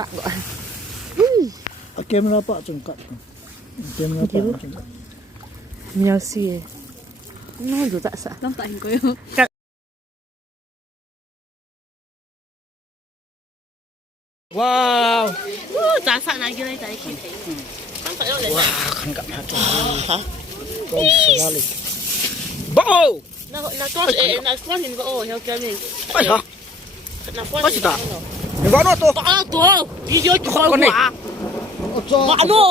sạc gọi. Kem na pa chungkat. Kem na pa chungkat. Nhiều xì. Nó dù dạ sợ. Long tại hình có yêu. Wow. Chassad này cái này tại khi thấy. Wah, kan kat hati. Ha? Kau sekali. Bao. Na con hình có ổ theo cái này. Ai hả? Na con. Masih tak? Yang mana tu? Pak tu. Video call Con này. Pak lu.